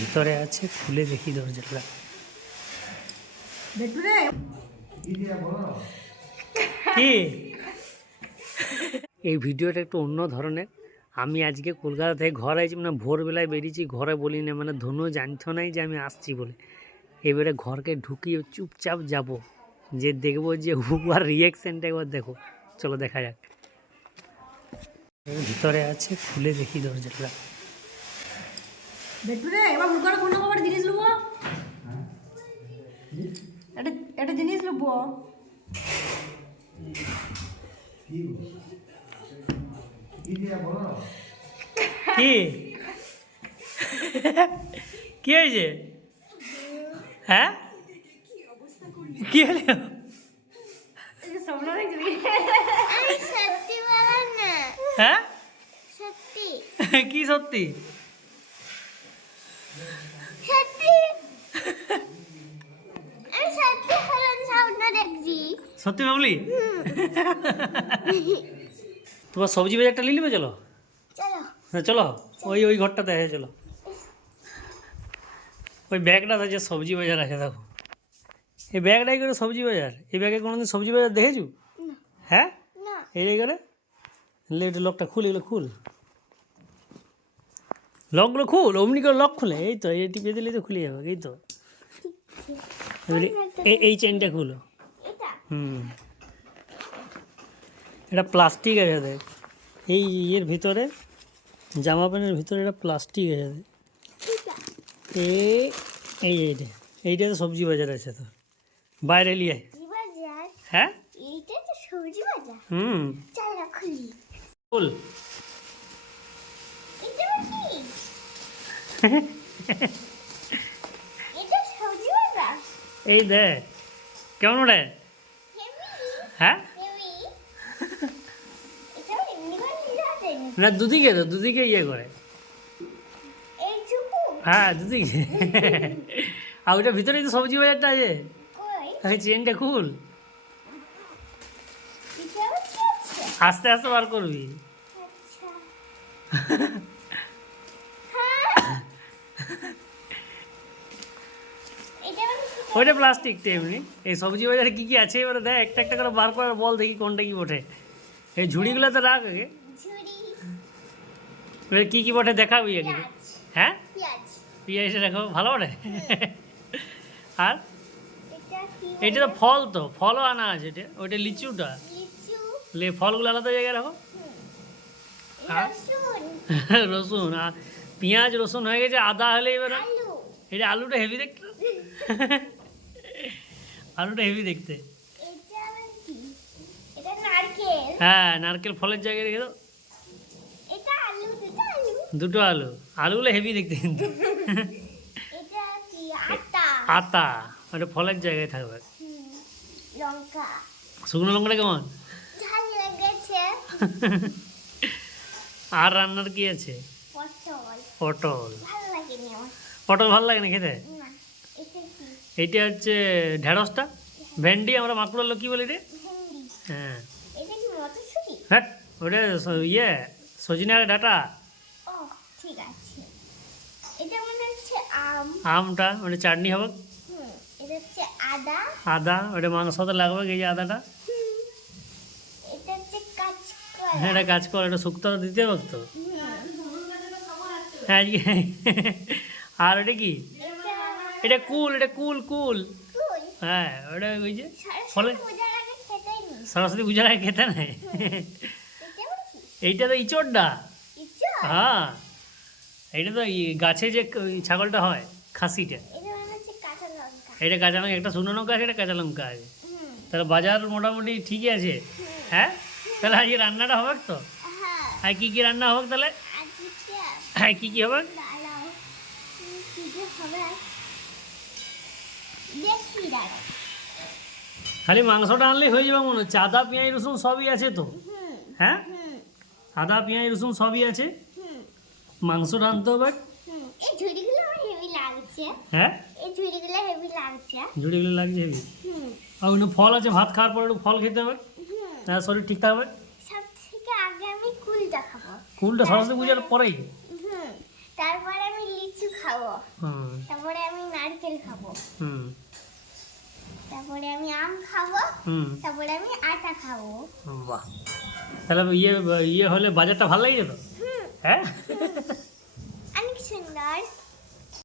ভিতরে আছে খুলে দেখি দরজাটা। কি? এই ভিডিওটা একটু অন্য ধরনের। আমি আজকে কলকাতা থেকে ঘরে আছি মানে ভোরবেলায় বেরিয়েছি ঘরে বলি না মানে ধনু জানতো নাই যে আমি আসছি বলে। এবারে ঘরকে ঢুকিয়ে চুপচাপ যাব যে দেখব যে হুবার রিয়াকশানটা একবার দেখো। চলো দেখা যাক। ভিতরে আছে খুলে দেখি দরজাটা। বেটুরে এবার মুখের কোনো খবর জিনিস লুবো। একটা একটা জিনিস লুবো। কি? কি হয়েছে? হ্যাঁ? কি হলো? হ্যাঁ? সত্যি। কি সত্যি? সত্যি? বাবলি তোমার সবজি বাজারটা নিয়ে নেবে চলো? চলো। হ্যাঁ চলো ওই ওই ঘরটাতে হ্যাঁ চলো। ওই ব্যাগটা আছে সবজি বাজার আছে দেখো। এই ব্যাগটাই করে সবজি বাজার। এই ব্যাগে কোনোদিন সবজি বাজার দেখেছু। হ্যাঁ? না। এই করে লে এটা লকটা খুল এগুলো খুল। লকগুলো খুল অমনি করে লক খুলে এই তো এই টিপে দিলেই তো খুলে যাবে এই তো। এই এই চেনটা খুলো। হুম। এটা প্লাস্টিক আছে দেখ এই ইয়ের ভিতরে জামা প্যান্টের ভিতরে এটা প্লাস্টিক আছে দেখ এই এই এইটা। এইটা তো সবজি বাজার আছে তো। বাইরে লিয়ে হ্যাঁ? এইটা তো সবজি বাজার। হুম। চলো খুলি। এটা কি? এই দেখ কেমন ওটা হ্যাঁ? না দুদিকে তো দুদিকে ইয়ে করে। হ্যাঁ দুদিকে। আর ওইটার ভিতরেই তো সবজি বাজারটা আছে। চেনটা খুল। আস্তে আস্তে বার করবি। আচ্ছা হ্যাঁ এটা আবার কি? ওইটা প্লাস্টিকটা এমনি। এই সবজি বাজারে কী কী আছে? এবারে দেখ একটা একটা করে বার করে বল দেখি কোনটা কি বটে। এই ঝুড়িগুলো তো রাখ আগে। এবার কী কী বটে দেখাবি আগে? হ্যাঁ? পেঁয়াজ। পিঁয়াজটা দেখো ভালো বটে? আর? এটা তো ফল তো ফলও আনা আছে এটা। ওইটা লিচুটা। লে ফলগুলো আলাদা জায়গায় রাখো আর? রসুন। আর? পেঁয়াজ রসুন হয়ে গেছে আদা হলে এবার? এটা আলুটা হেভি দেখতে? আলুটা হেভি দেখতে। হ্যাঁ নারকেল ফলের জায়গায় রেখে দাও। দুটো আলু। আলুগুলো হেভি দেখতে কিন্তু। আতা। ওটা ফলের জায়গায় থাকবে। শুকনো লঙ্কাটা কেমন? আর রান্নার কি আছে? পটল। পটল। ভালো লাগে না খেতে? এইটা হচ্ছে ঢেঁড়সটা। ভেন্ডি আমরা বাঁকুড়ার লোক কি বলি রে। হ্যাঁ। হ্যাঁ ওটা স- ইয়ে সজনের ডাটা। ঠিক আছে। এটা মনে হচ্ছে আম। আমটা ওটা চাটনি হবে। এটা হচ্ছে আদা। আদা ওটা মাংসতে লাগবে এই যে আদাটা। এটা হচ্ছে কাঁচকলা। হ্যাঁ এটা কাজ কর এটা শুক্তো দিতে হবে তো হ্যাঁ আর এটা কি? এটা কুল এটা কুল কুল। হ্যাঁ ওটা ওই যে ফলে সরস্বতী পূজার আগে খেতে নাই? এইটা তো ইচড়টা। ইচ্ছা হ্যাঁ। এইটা তো গাছে যে ছাগলটা হয় খাসিটা। এটা কাঁচা লঙ্কা। একটা শুকনো লঙ্কা আছে এটা কাঁচা লঙ্কা আছে। তাহলে বাজার মোটামুটি ঠিকই আছে। হ্যাঁ? তাহলে আজকে রান্নাটা হবে তো? হ্যাঁ। আর কী কী রান্না হবে তাহলে? হ্যাঁ কী কী হবে দাঁড়াও উম, কি যে হবে দেখি দাঁড়াও খালি মাংসটা আনলেই হয়ে যাবে মনে হচ্ছে। আদা পেঁয়াজ রসুন সবই আছে তো? হ্যাঁ? আদা পেঁয়াজ রসুন সবই আছে? মাংসটা আনতে হবে? এই ঝুড়িগুলো হেভি লাগছে হ্যাঁ এই ঝুড়িগুলো হেভি। লাগছে জুড়িগুলো লাগছে হেবি আর ওখানে ফল আছে ভাত খাওয়ার পর একটু ফল খেতে হবে। তাহলে শরীর ঠিক থাকবে? সব থেকে আগে আমি কুলটা খাব কুলটা সরস্বতী পূজার পরেই? তারপরে আমি লিচু খাব। তারপরে আমি নারকেল খাব। হুম। তারপরে আমি আম খাব হুম। তারপরে আমি আটা খাব। বাহ। তাহলে ইয়ে ইয়ে হলে বাজারটা ভালো লাগে তো? হ্যাঁ? অনেক সুন্দর।